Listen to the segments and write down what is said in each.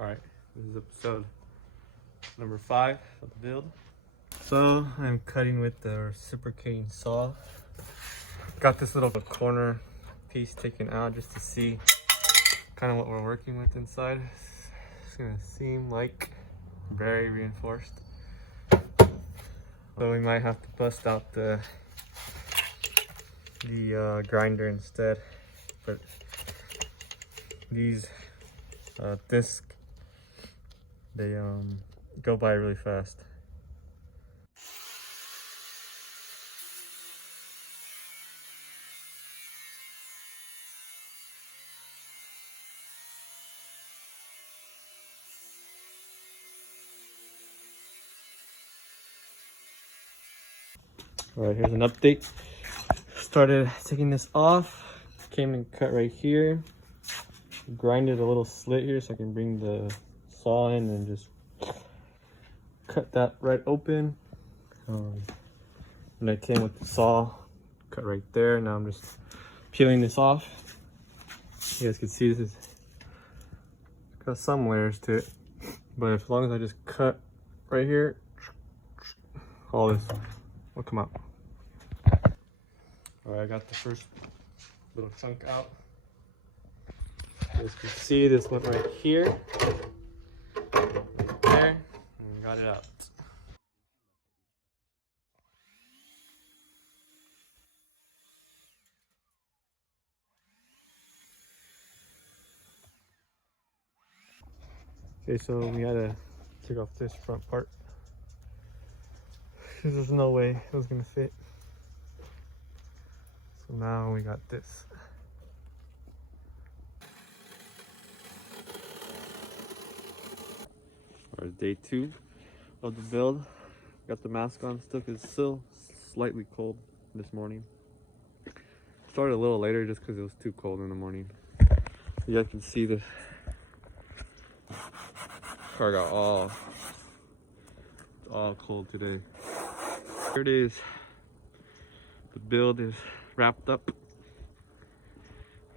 Alright, this is episode number 5 of the build. So I'm cutting with the reciprocating saw. Got this little corner piece taken out just to see kind of what we're working with inside. It's gonna seem like very reinforced. So we might have to bust out the grinder instead. But these discs, they go by really fast. Alright, here's an update. Started taking this off, came and cut right here, grinded a little slit here so I can bring the saw in and just cut that right open. And I came with the saw, cut right there. Now I'm just peeling this off. You guys can see this is got some layers to it, but as long as I just cut right here, all this will come out. Alright, I got the first little chunk out. As you can see, this went right here, there, and got it out. Okay, so we had to take off this front part because there's no way it was gonna fit. So now we got this. Our day 2 of the build. Got the mask on still because it's still slightly cold this morning. Started a little later just because it was too cold in the morning. You guys can see the car got all cold today. Here it is. The build is wrapped up.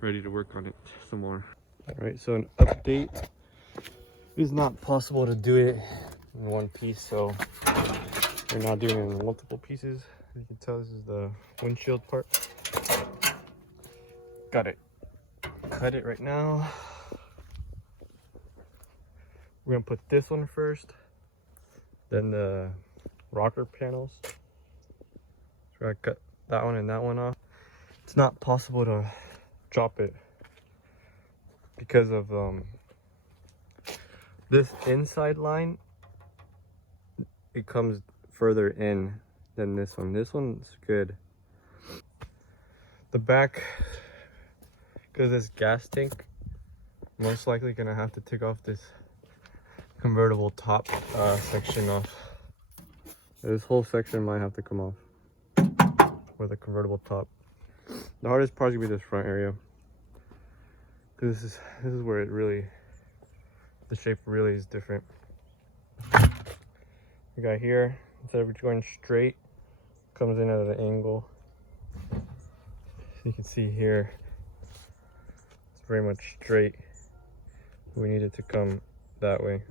Ready to work on it some more. Alright, so an update. It is not possible to do it in one piece, so we're now doing it in multiple pieces. As you can tell, this is the windshield part. Got it. Cut it right now. We're gonna put this one first, then the rocker panels. So I cut that one and that one off. It's not possible to drop it because of this inside line. It comes further in than this one. This one's good. The back, because this gas tank, most likely gonna have to take off this convertible top section off. This whole section might have to come off with a convertible top. The hardest part is gonna be this front area, because this is where it really, the shape really is different. We got here, instead of going straight, comes in at an angle. So you can see here, it's very much straight. We need it to come that way.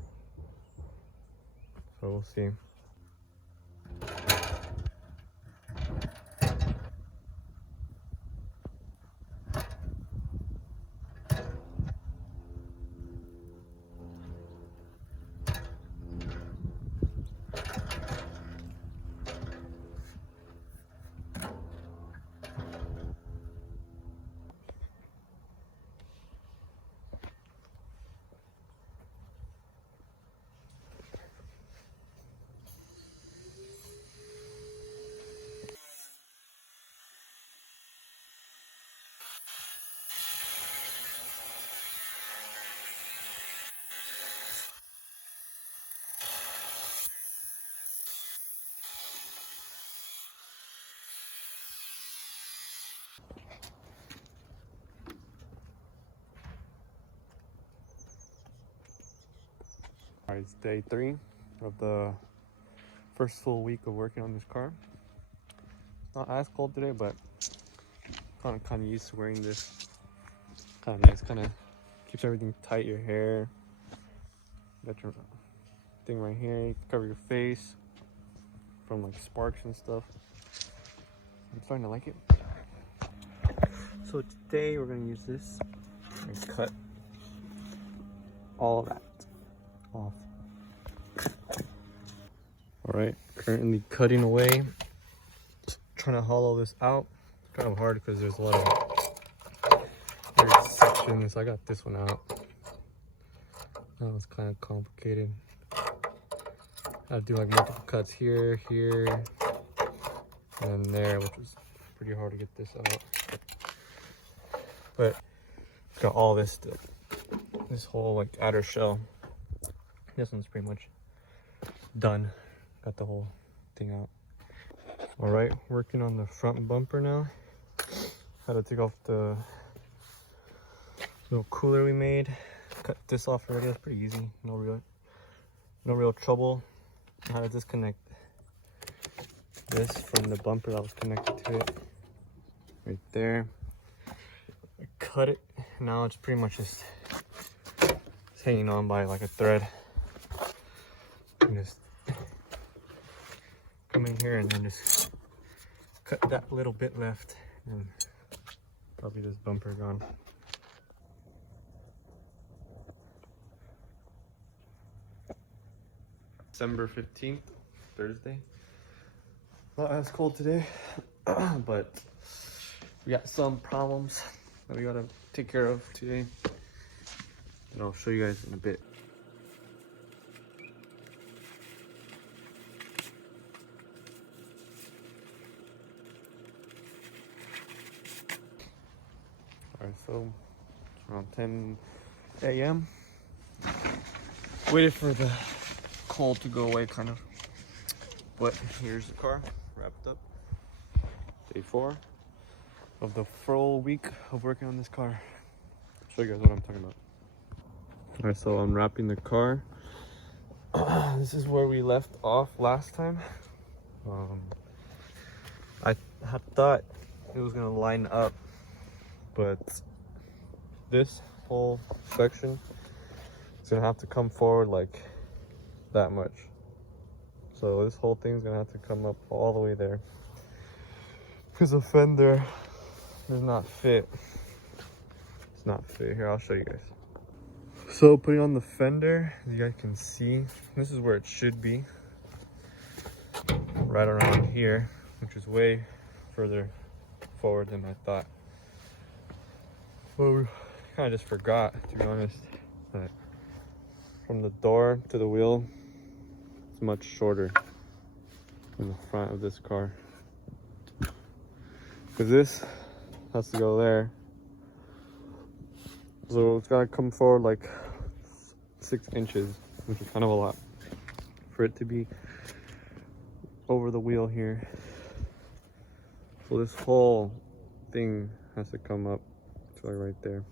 So we'll see. Alright, it's day 3 of the first full week of working on this car. Not as cold today, but kind of used to wearing this. Kind of nice, kind of keeps everything tight, your hair, Got your thing right here. You can cover your face from like sparks and stuff. I'm starting to like it. So today we're gonna use this and cut all that off. All right, currently cutting away, trying to hollow this out. It's kind of hard because there's a lot of weird sections. I got this one out. That was kind of complicated. I have to do like multiple cuts here, here, and then there, which was pretty hard to get this out. But it's got all this still. This whole like outer shell. This one's pretty much done. Got the whole thing out. All right, working on the front bumper now. Had to take off the little cooler we made. Cut this off already. That's pretty easy. No real trouble. I had to disconnect this from the bumper that was connected to it. Right there. I cut it. Now it's pretty much just hanging on by like a thread. And just come in here and then just cut that little bit left, and probably this bumper gone. December 15th, Thursday. Not as cold today, but we got some problems that we gotta take care of today. And I'll show you guys in a bit. Alright, so it's around 10 a.m. Waited for the cold to go away, kind of. But here's the car wrapped up. Day 4 of the full week of working on this car. I'll show you guys what I'm talking about. Alright, so I'm wrapping the car. This is where we left off last time. I had thought it was gonna line up, but this whole section is gonna have to come forward like that much. So this whole thing's gonna have to come up all the way there because the fender does not fit. It's not fit. Here, I'll show you guys. So putting on the fender, as you guys can see, this is where it should be, right around here, which is way further forward than I thought. Well, we kind of just forgot, to be honest, that from the door to the wheel, it's much shorter than the front of this car. Because this has to go there. So it's gotta come forward like 6 inches, which is kind of a lot for it to be over the wheel here. So this whole thing has to come up to like right there,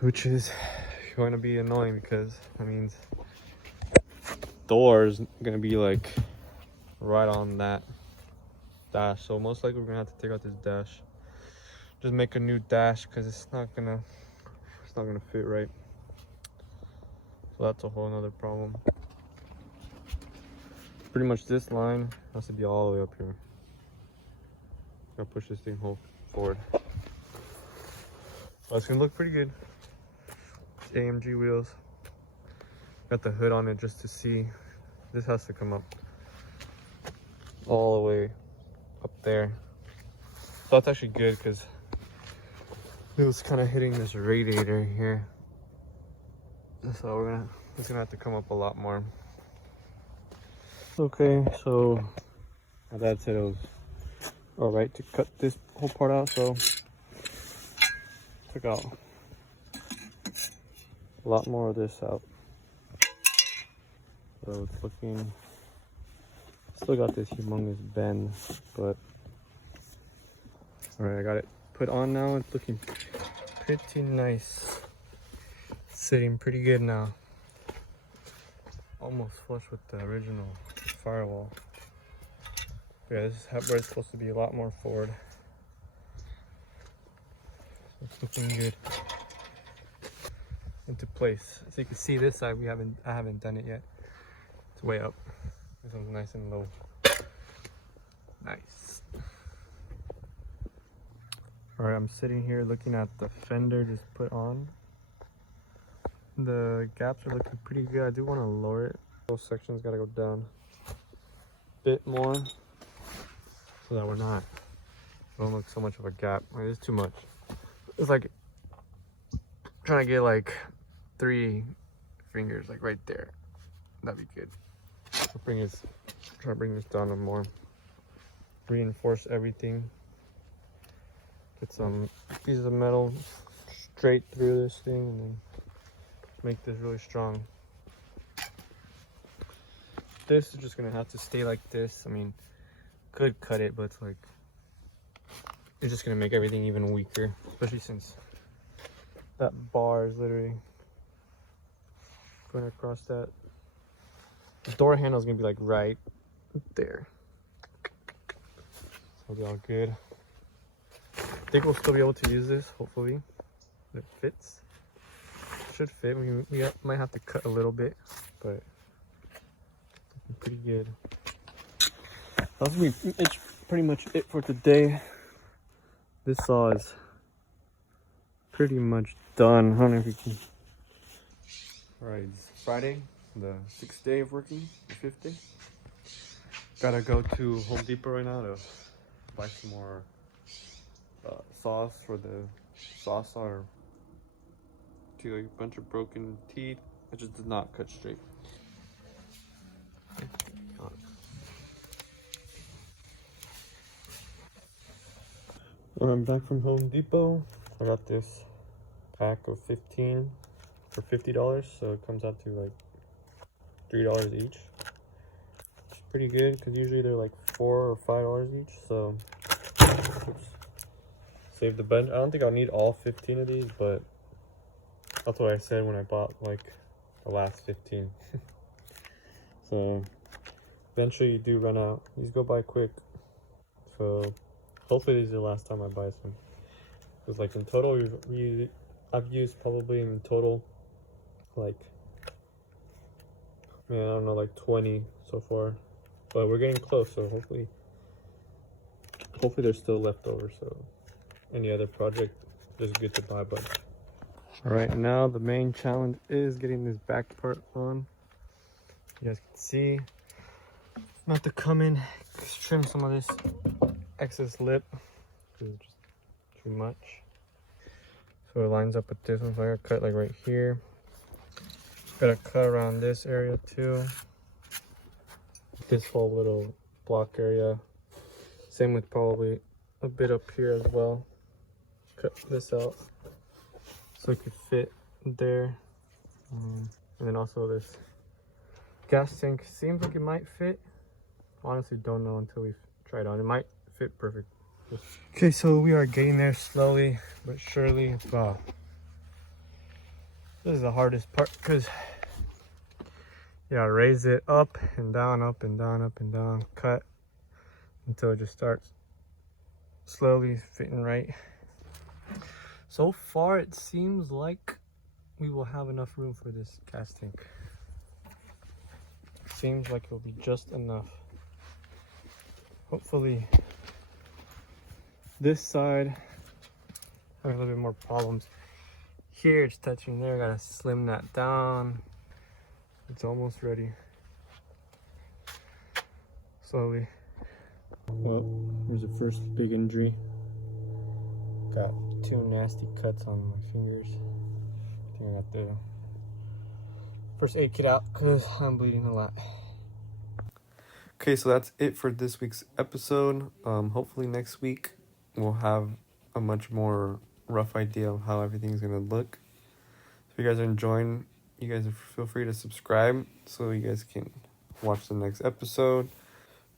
which is going to be annoying because that means door is gonna be like right on that dash. So most likely we're gonna have to take out this dash, just make a new dash, because it's not gonna fit right. So that's a whole nother problem. Pretty much this line has to be all the way up here. Gotta push this thing whole forward. But it's gonna look pretty good. It's AMG wheels. Got the hood on it just to see. This has to come up all the way up there. So that's actually good because it was kind of hitting this radiator here. So it's gonna have to come up a lot more. Okay, so my dad said it was all right to cut this whole part out, so took out a lot more of this out. So it's looking, still got this humongous bend, but all right, I got it put on now. It's looking pretty nice. Sitting pretty good now. Almost flush with the original firewall. Yeah, this is where it's supposed to be, a lot more forward. It's looking good. into place. So you can see this side, I haven't done it yet. It's way up. This one's nice and low. Nice. Alright, I'm sitting here looking at the fender just put on. The gaps are looking pretty good. I do want to lower it. Those sections gotta go down a bit more so that don't look so much of a gap. Like, it's too much. It's like trying to get like 3 fingers like right there. That'd be good. I'll try to bring this down some more. Reinforce everything. Get some pieces of metal straight through this thing and then make this really strong. This is just gonna have to stay like this. I mean, could cut it, but it's like it's just gonna make everything even weaker, especially since that bar is literally going across that. The door handle is gonna be like right there. So it'll be all good. I think we'll still be able to use this, hopefully. It fits. Should fit. We might have to cut a little bit, but it's looking pretty good. It's pretty much it for today. This saw is pretty much done. I don't know if you can. Alright, it's Friday, the 6th day of working, the 5th day. Gotta go to Home Depot right now to buy some more sauce for the sauce or to like a bunch of broken teeth. I just did not cut straight. I'm back from Home Depot. I got this pack of 15 for $50, so it comes out to like $3 each. It's pretty good because usually they're like $4 or $5 each, so oops, save the bunch. I don't think I'll need all 15 of these, but that's what I said when I bought like the last 15. So eventually you do run out. These go by quick, so hopefully this is the last time I buy some. Because like in total, I've used probably in total like, man, I don't know, like 20 so far. But we're getting close, so hopefully there's still left over. So any other project is good to buy a bunch. All right, now the main challenge is getting this back part on. You guys can see, I'm about to come in, trim some of this excess lip, because it's just too much. So it lines up with this one, so I gotta cut like right here. Gotta cut around this area too. This whole little block area. Same with probably a bit up here as well. Cut this out so it could fit there. And then also this gas tank seems like it might fit. Honestly, don't know until we try it on. It might fit perfect. Okay, so we are getting there slowly but surely. Wow, this is the hardest part because you gotta raise it up and down, up and down, up and down, cut until it just starts slowly fitting right. So far it seems like we will have enough room for this gas tank. Seems like it'll be just enough. Hopefully this side having a little bit more problems. Here it's touching there, gotta slim that down. It's almost ready. Slowly. Well, here's the first big injury. Got 2 nasty cuts on my fingers. I think I got the first aid kit out because I'm bleeding a lot. Okay, so that's it for this week's episode. Hopefully next week we'll have a much more rough idea of how everything's gonna look. If you guys are enjoying, you guys feel free to subscribe so you guys can watch the next episode.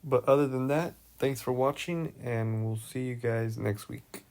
But other than that, thanks for watching, and we'll see you guys next week.